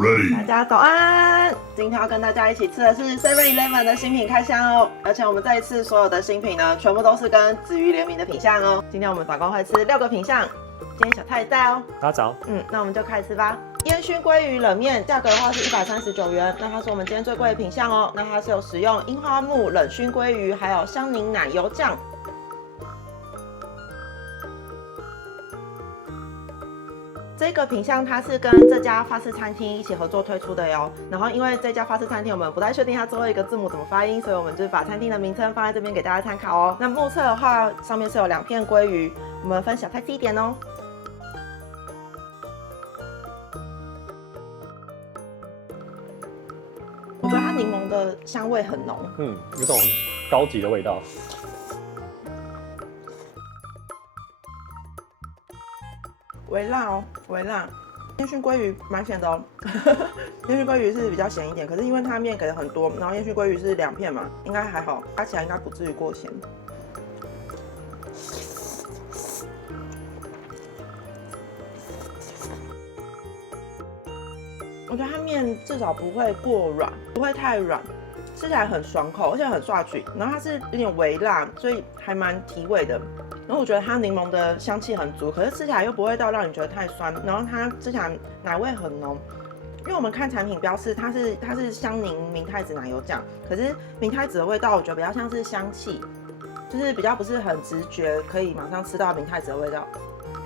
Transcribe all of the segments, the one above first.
大家早安！今天要跟大家一起吃的是 7-Eleven 的新品开箱哦，而且我们这一次所有的新品呢，全部都是跟子瑜联名的品项哦。今天我们总共会吃6个品项，今天小太在哦。大家早。那我们就开始吃吧。烟熏鲑鱼冷面，价格的话是139元，那它是我们今天最贵的品项哦。那它是有使用樱花木冷熏鲑鱼，还有香柠奶油酱。这个品项它是跟这家法式餐厅一起合作推出的哟。然后因为这家法式餐厅我们不太确定它最后一个字母怎么发音，所以我们就把餐厅的名称放在这边给大家参考哦。那目测的话，上面是有2片鲑鱼，我们分小菜吃一点哦。我觉得它柠檬的香味很浓，有种高级的味道。微辣哦，微辣。烟熏鲑鱼蛮咸的哦，烟熏鲑鱼是比较咸一点，可是因为它面给的很多，然后烟熏鲑鱼是2片嘛，应该还好，加起来应该不至于过咸。我觉得它面至少不会过软，不会太软，吃起来很爽口，而且很刷嘴。然后它是有点微辣，所以还蛮提味的。然后我觉得它柠檬的香气很足，可是吃起来又不会到让你觉得太酸。然后它吃起来奶味很浓，因为我们看产品标示它是香柠明太子奶油酱，可是明太子的味道我觉得比较像是香气，就是比较不是很直觉可以马上吃到明太子的味道。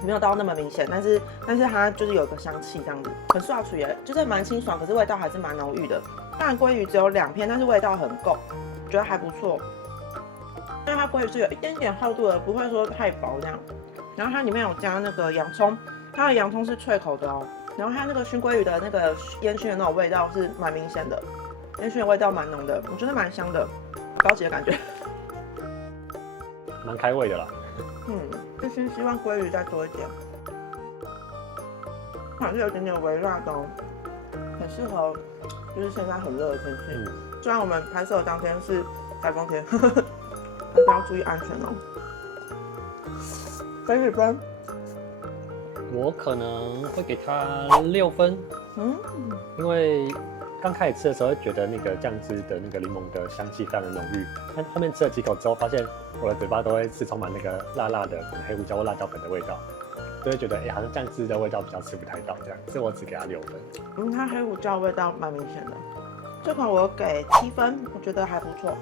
没有到那么明显，但是它就是有个香气这样子，很刷嘴耶，就是蛮清爽，可是味道还是蛮浓郁的。当然鲑鱼只有2片，但是味道很够，觉得还不错。因为它鲑鱼是有一点点厚度的，不会说太薄这样。然后它里面有加那个洋葱，它的洋葱是脆口的哦。然后它那个熏鲑鱼的那个烟熏的那种味道是蛮明显的，烟熏的味道蛮浓的，我觉得蛮香的，高级的感觉，蛮开胃的啦。就是希望鲑鱼再多一点，还是有点点微辣的哦，很适合就是现在很热的天气。虽然我们拍摄的当天是台风天，大家要注意安全哦。给几分？我可能会给它6分。因为刚开始吃的时候会觉得那个酱汁的那个柠檬的香气非常的浓郁，但后面吃了几口之后，发现我的嘴巴都会是充满那个辣辣的可能黑胡椒或辣椒粉的味道，就会觉得好像酱汁的味道比较吃不太到这样，所以我只给它6分。它黑胡椒味道蛮明显的，这款我给7分，我觉得还不错。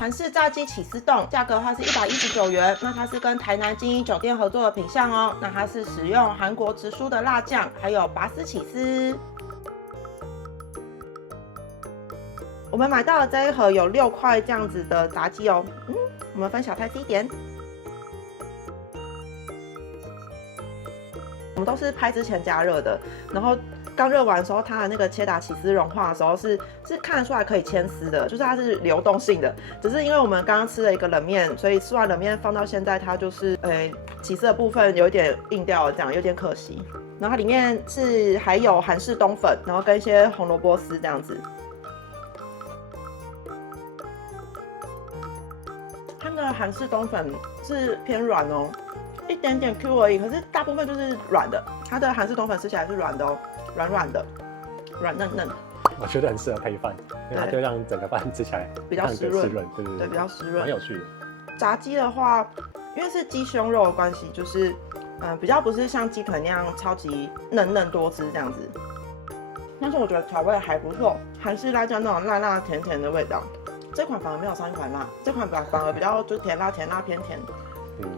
韩式炸鸡起司冻，价格的话是119元，那它是跟台南精英酒店合作的品项哦。那它是使用韩国直输的辣酱，还有拔丝起司。我们买到的这一盒有6块这样子的炸鸡哦。我们分小菜吃一点。我们都是拍之前加热的，然后刚热完的时候，它的那个切达起司融化的时候是看得出来可以牵丝的，就是它是流动性的。只是因为我们刚刚吃了一个冷面，所以吃完冷面放到现在，它就是起司的部分有点硬掉了，这样有点可惜。然后它里面是还有韩式冬粉，然后跟一些红萝卜丝这样子。它的韩式冬粉是偏软哦，一点点 Q 而已，可是大部分就是软的。它的韩式冬粉吃起来是软的哦，软软的，软嫩嫩。我觉得很适合配饭，因为它就让整个饭吃起来比较湿润，对，比较湿润，蛮有趣的。炸鸡的话，因为是鸡胸肉的关系，就是比较不是像鸡腿那样超级嫩多汁这样子。但是我觉得调味还不错，韩式辣酱那种辣辣甜甜的味道。这款反而没有上一款辣，这款反而比较就甜辣偏甜。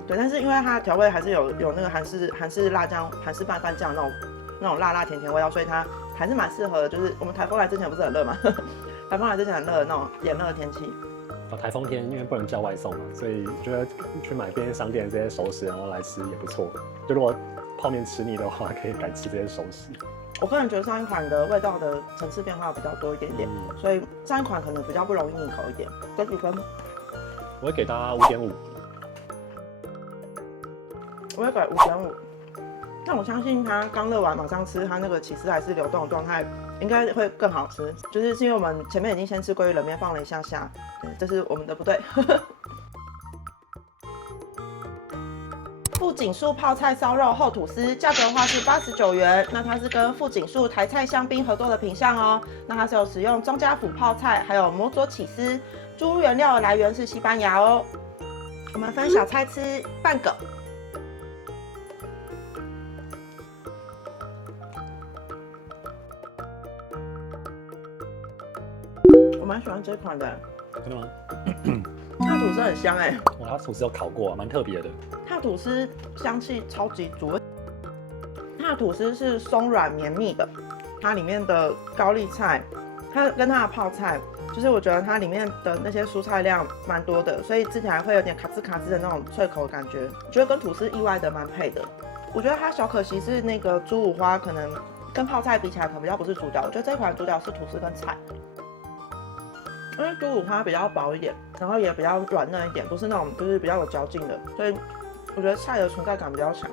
对，但是因为它的调味还是有那个韩式辣酱、韩式拌饭酱那种辣辣甜味道，所以它还是蛮适合的。就是我们台风来之前不是很热嘛，台风来之前很热的那种炎热的天气。台风天因为不能叫外送嘛，所以觉得去买便利商店这些熟食然后来吃也不错。就如果泡面吃腻的话，可以改吃这些熟食。我个人觉得上一款的味道的层次变化比较多一点点，所以上一款可能比较不容易腻口一点。给几分？我会给它5.5。我会给5.5。但我相信它刚热完马上吃，它那个起司还是流动的状态，应该会更好吃。就是因为我们前面已经先吃鲑鱼冷面放了一下下，这是我们的不对。附锦树泡菜烧肉厚吐司，价格的话是89元。那它是跟富锦树台菜香槟合作的品项哦。那它是有使用庄家府泡菜，还有摩佐起司，猪原料的来源是西班牙哦。我们分小菜吃半个。我蛮喜欢这款的。真的吗？它吐司很香哎，哇，它吐司有烤过啊，蛮特别的。它吐司香气超级足，它的吐司是松软绵密的，它里面的高丽菜，它跟它的泡菜，就是我觉得它里面的那些蔬菜量蛮多的，所以吃起来会有点卡吱卡吱的那种脆口的感觉，我觉得跟吐司意外的蛮配的。我觉得它小可惜是那个猪五花可能跟泡菜比起来可能比较不是主角，我觉得这款主角是吐司跟菜。因为猪五花比较薄一点，然后也比较软嫩一点，不是那种就是比较有嚼劲的，所以我觉得菜的存在感比较强。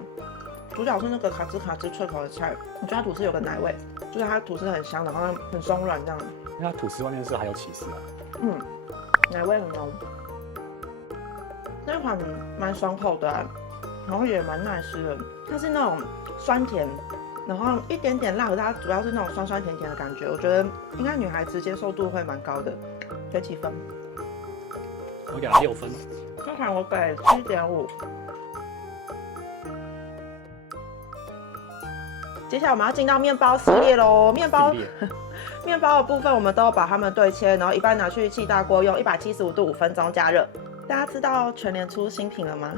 主角是那个卡吱卡吱脆口的菜，我觉得它吐司有个奶味，就是它吐司很香，然后很松软这样。因为它吐司外面是还有起司啊。奶味很浓。这款蛮爽口的啊，然后也蛮耐吃的。它是那种酸甜，然后一点点辣，可是它主要是那种酸酸甜甜的感觉，我觉得应该女孩子接受度会蛮高的。给几分？我给它6分。这款我给7.5。接下来我们要进到面包系列喽。面包的部分我们都把它们对切，然后一半拿去气大锅用175度5分钟加热。大家知道全联出新品了吗？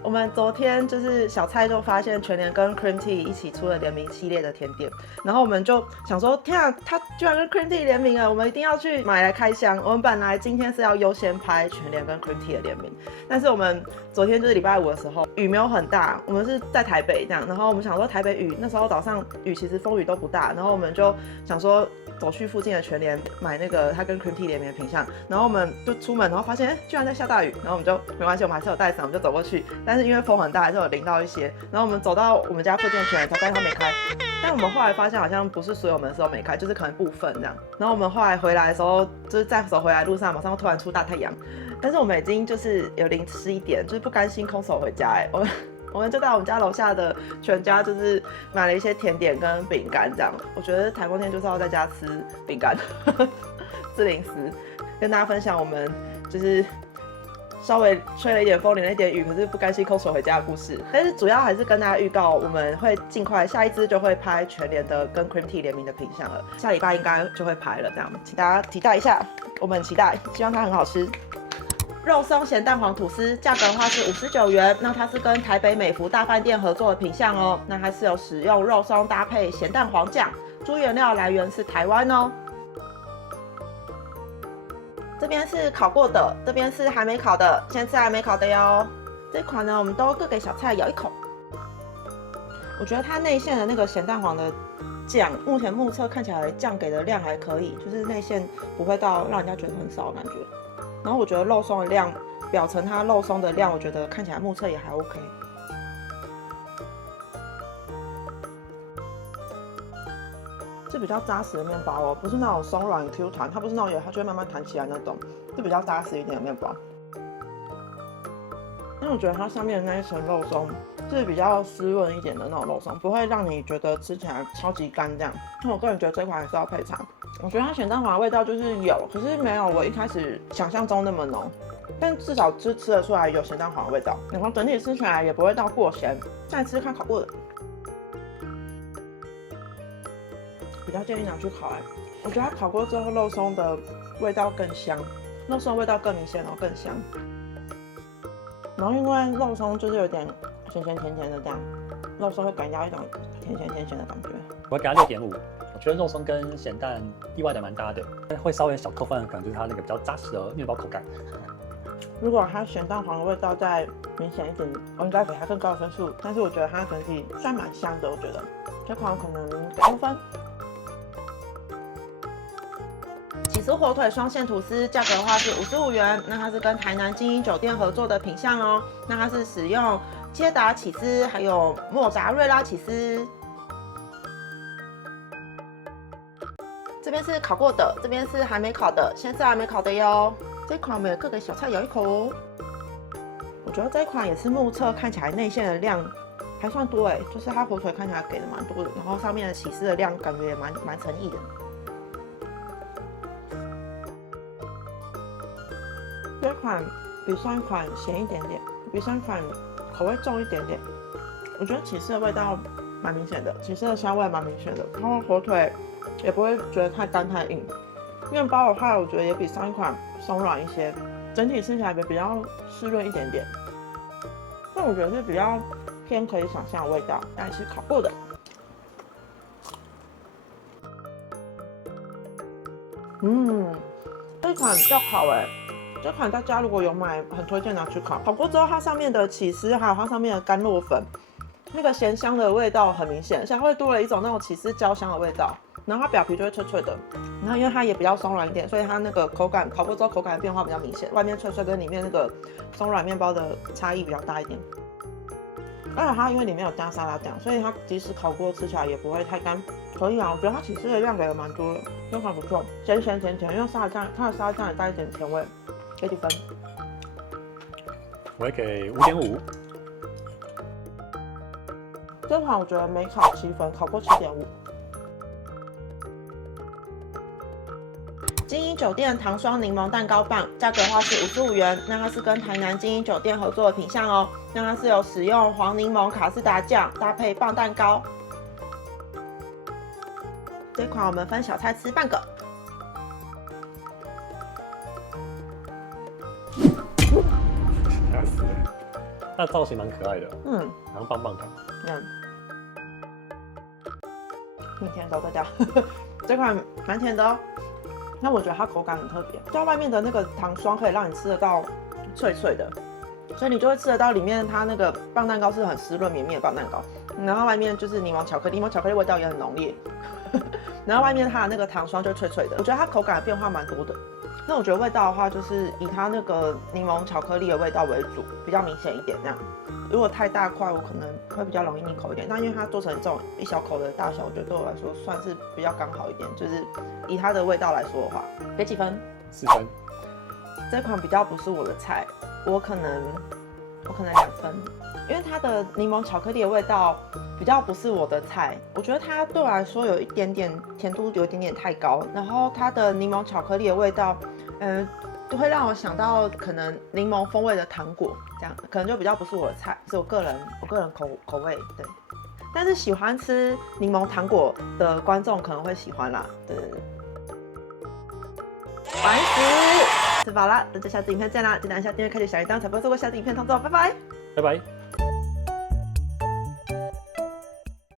我们昨天就是小蔡就发现全联跟 Cream Tea 一起出了联名系列的甜点，然后我们就想说，天啊，他居然跟 Cream Tea 联名了，我们一定要去买来开箱。我们本来今天是要优先拍全联跟 Cream Tea 的联名，但是我们昨天就是礼拜5的时候，雨没有很大，我们是在台北这样，然后我们想说台北雨那时候早上雨其实风雨都不大，然后我们就想说走去附近的全联买那个他跟 Cream Tea 联名的品项，然后我们就出门，然后发现居然在下大雨，然后我们就没关系，我们还是有带伞，我们就走过去，但是因为风很大，还是有淋到一些。然后我们走到我们家附近的全联才发现它没开，但我们后来发现好像不是所有门市都没开，就是可能部分这样。然后我们后来回来的时候，就是在走回来路上，马上突然出大太阳，但是我们已经就是有淋湿一点，就是不甘心空手回家我们就到我们家楼下的全家，就是买了一些甜点跟饼干这样。我觉得台风天就是要在家吃饼干，吃零食，跟大家分享我们就是稍微吹了一点风，淋了一点雨，可是不甘心空手回家的故事。但是主要还是跟大家预告，我们会尽快下一支就会拍全联的跟 Cream Tea 联名的品项了，下礼拜应该就会拍了，这样请大家期待一下，我们很期待，希望它很好吃。肉松咸蛋黄吐司，价格的话是59元。那它是跟台北美福大饭店合作的品项哦。那它是有使用肉松搭配咸蛋黄酱，猪原料来源是台湾哦。这边是烤过的，这边是还没烤的，先吃还没烤的哟。这款呢，我们都各给小菜咬一口。我觉得它内馅的那个咸蛋黄的酱，目前目测看起来酱给的量还可以，就是内馅不会到让人家觉得很少的感觉。然后我觉得肉松的量，表层它肉松的量，我觉得看起来目测也还 OK。是比较扎实的面包哦，不是那种松软 Q 弹，它不是那种它就会慢慢弹起来那种，是比较扎实一点的面包。因为我觉得它上面的那一层肉松是比较湿润一点的那种肉松，不会让你觉得吃起来超级干这样。那我个人觉得这款还是要配茶。我觉得它咸蛋黄的味道就是有，可是没有我一开始想象中那么浓，但至少吃得出来有咸蛋黄的味道，然后整体吃起来也不会到过咸。再吃看烤过的，比较建议拿去烤我觉得它烤过之后肉松的味道更香，肉松的味道更明显，然后更香。然后因为肉松就是有点咸咸甜甜的这样，肉松会给人家一种甜咸甜咸的感觉。我给它6.5。我觉得肉松跟咸蛋意外的蛮搭的，会稍微小扣分的可能就是它那个比较扎实的面包口感。如果它咸蛋黄的味道再明显一点，我应该给它更高的分数。但是我觉得它整体算蛮香的，我觉得这款可能给6分。起司火腿双馅吐司，价格的话是55元。那它是跟台南精英酒店合作的品项哦。那它是使用切达起司还有莫扎瑞拉起司。这边是烤过的，这边是还没烤的，先吃还没烤的哟。这款我们也各给小菜咬一口哦。我觉觉得这一款也是目测看起来内馅的量还算多哎，就是它火腿看起来给的蛮多的，然后上面的起司的量感觉也蛮诚意的。这款比上一款咸一点点，比上一款口味重一点点。我觉得起司的味道蛮明显的，起司的香味蛮明显的，然后火腿也不会觉得太干太硬。面包的话，我觉得也比上一款松软一些，整体吃起来也比较湿润一点点。但我觉得是比较偏可以想象的味道，但是烤过的。这款比较好哎，这款大家如果有买，很推荐拿去烤。烤过之后，它上面的起司还有它上面的甘酪粉，那个咸香的味道很明显，而且它会多了一种那种起司焦香的味道。然后它表皮就会脆脆的，然后因为它也比较松软一点，所以它那个口感烤过之后口感的变化比较明显，外面脆脆跟里面那个松软面包的差异比较大一点。而且它因为里面有加沙拉酱，所以它即使烤过吃起来也不会太干。可以啊，我觉得它起司的量给的蛮多的，非常不错，咸咸甜甜，因为沙拉酱它的沙拉酱也带一点甜味，给几分？我会给5.5。这款我觉得没烤7分，烤过7.5。精英酒店糖霜柠檬蛋糕棒，价格的话是55元。那它是跟台南精英酒店合作的品项哦。那它是有使用黄柠檬卡士达酱搭配棒蛋糕。这款我们分小菜吃半个。吓死了！它的造型蛮可爱的，然后棒棒糖。很甜的，大家。这款蛮甜的哦。那我觉得它口感很特别，就外面的那个糖霜可以让你吃得到脆脆的，所以你就会吃得到里面它那个棒蛋糕是很湿润绵密的棒蛋糕，然后外面就是柠檬巧克力，柠檬巧克力味道也很浓烈，然后外面它的那个糖霜就脆脆的，我觉得它口感的变化蛮多的。那我觉得味道的话，就是以它那个柠檬巧克力的味道为主，比较明显一点这样。如果太大块，我可能会比较容易腻口一点。但因为它做成这种一小口的大小，我觉得对我来说算是比较刚好一点。就是以它的味道来说的话，给几分？4分。这款比较不是我的菜，我可能2分，因为它的柠檬巧克力的味道比较不是我的菜。我觉得它对我来说有一点点甜度，有一点点太高。然后它的柠檬巧克力的味道，就会让我想到可能柠檬风味的糖果，这样可能就比较不是我的菜，是我个人口味对。但是喜欢吃柠檬糖果的观众可能会喜欢啦，对。完食，吃饱了，那就下次影片见啦！记得按下订阅，开启小铃铛，才不会错过下次影片通知哦，拜拜，拜拜。